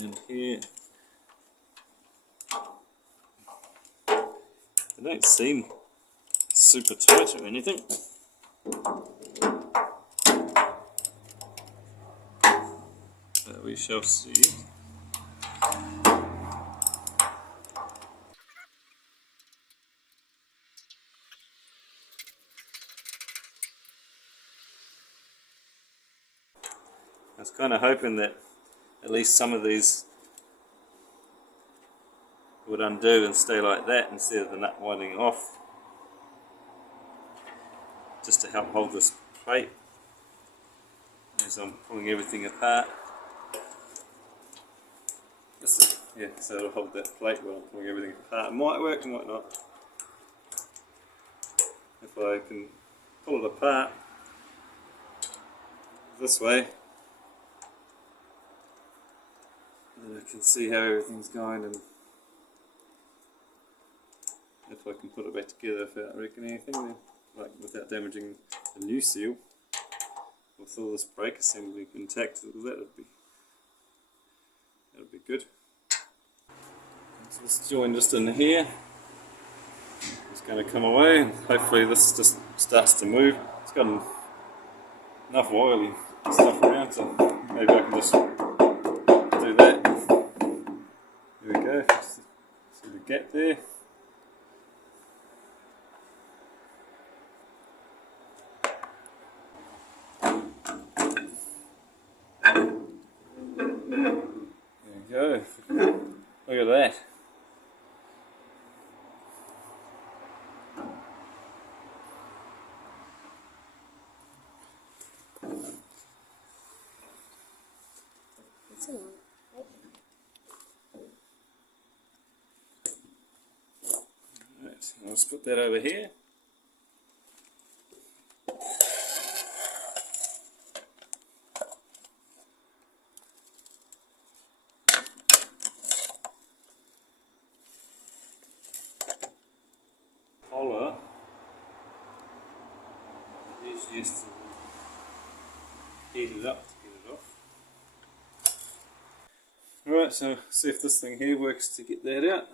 And here, they don't seem super tight or anything. But we shall see. I was kind of hoping that at least some of these would undo and stay like that instead of the nut winding off, just to help hold this plate as I'm pulling everything apart. Yeah, so it'll hold that plate while I'm pulling everything apart. It might work, it might not. If I can pull it apart this way, then I can see how everything's going, and if I can put it back together without wrecking anything, then, like without damaging the new seal, with all this brake assembly intact, that'd be good. So this joint just in here is going to come away, and hopefully this just starts to move. It's got enough oily stuff around, so maybe I can just do that. There we go. See the gap there. There we go. Look at that. Right, let's put that over here. Collar is just to heat it up to get it off. Right, so see if this thing here works to get that out.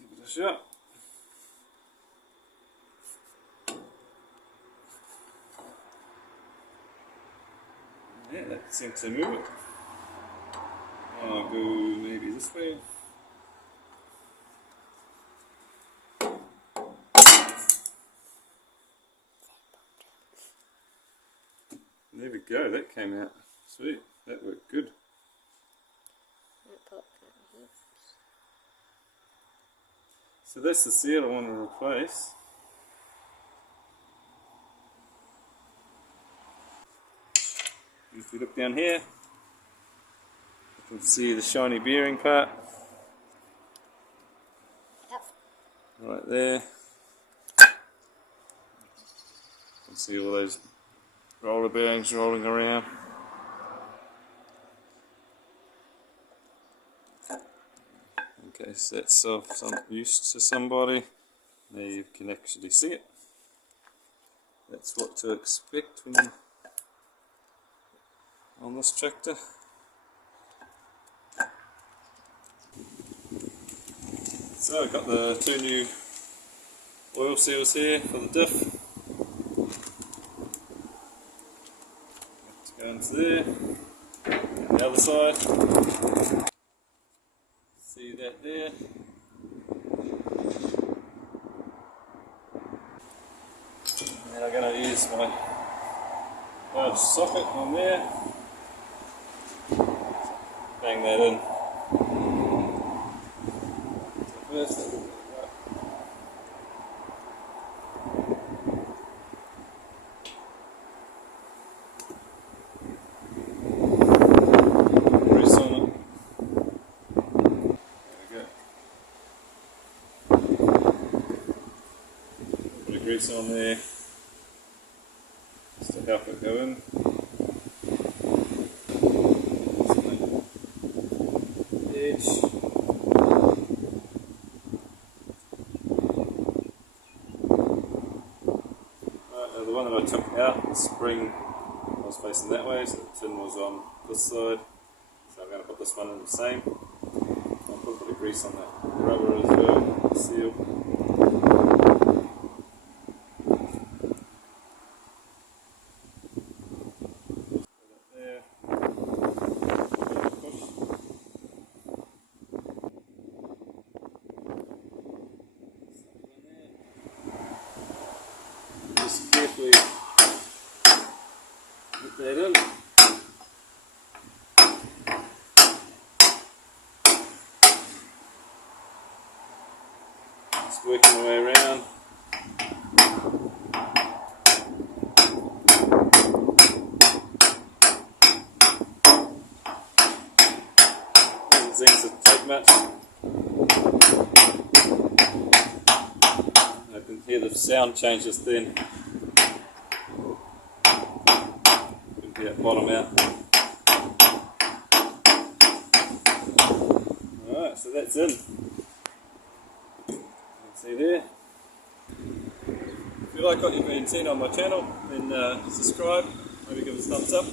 Give it a shot. Yeah, that seems to move it. I'll go maybe this way. There we go, that came out. Sweet, that worked good. So that's the seal I want to replace. If we look down here, you can see the shiny bearing part. Yep. Right there. You can see all those roller bearings rolling around. Okay, so that's of some use to somebody. Now you can actually see it. That's what to expect when you on this tractor. So I've got the two new oil seals here for the diff. Let's go into there. And the other side. See that there. And I'm going to use my large socket on there. Bang that in. So first, grease on it. There we go. Put a grease on there just to help it go in. The one that I took out, the spring was facing that way, so the tin was on this side. going to put this one in the same. I'll put a bit of grease on that rubber as well, seal. There. Push. Just carefully put that in. Just working my way around. Doesn't seem to take much. I can hear the sound changes then. You can hear it bottom out. Alright, so that's in. See there. If you like what you've been seeing on my channel, then subscribe, maybe give us a thumbs up.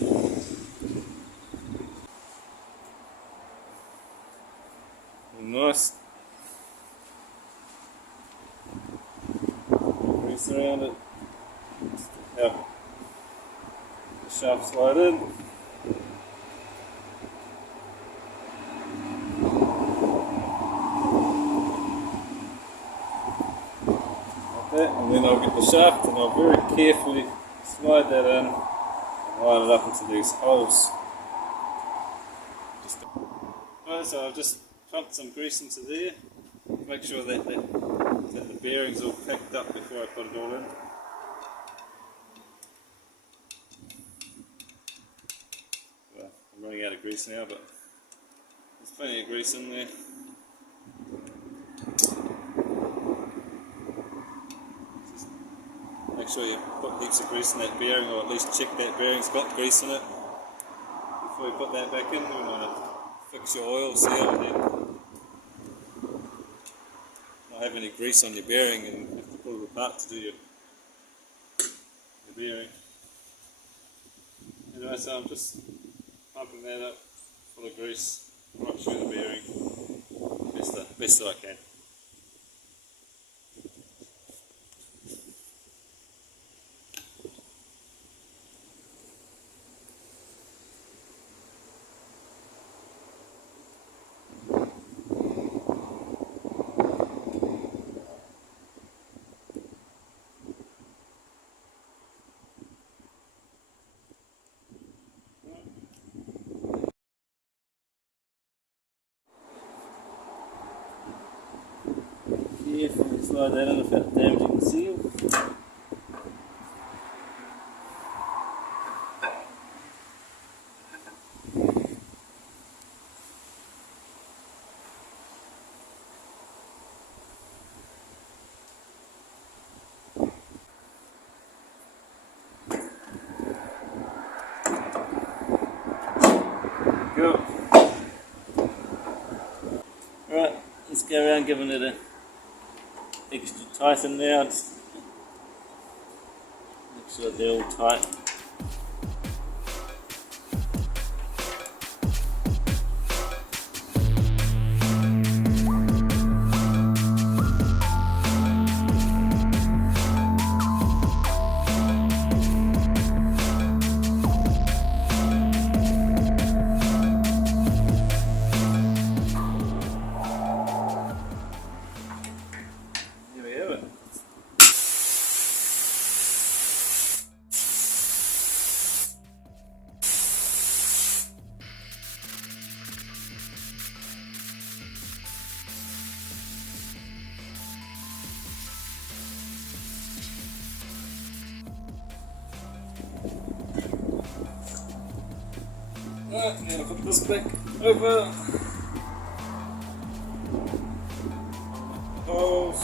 Nice. Grease around it. Help the shaft slide in. And then I'll get the shaft and I'll very carefully slide that in and line it up into these holes. Right, so I've just pumped some grease into there. Make sure that the bearing's all packed up before I put it all in. Well, I'm running out of grease now, but there's plenty of grease in there. Make sure you put heaps of grease in that bearing, or at least check that bearing's got grease in it before you put that back in. You want to fix your oil seal and then not have any grease on your bearing and have to pull it apart to do your bearing. Anyway, so I'm just pumping that up full of grease right through the bearing best that I can. Carefully slide that in without damaging the seal. Go. Right, let's go around giving it a extra tight in there. Just make sure they're all tight. Right, now put this back over. Holes.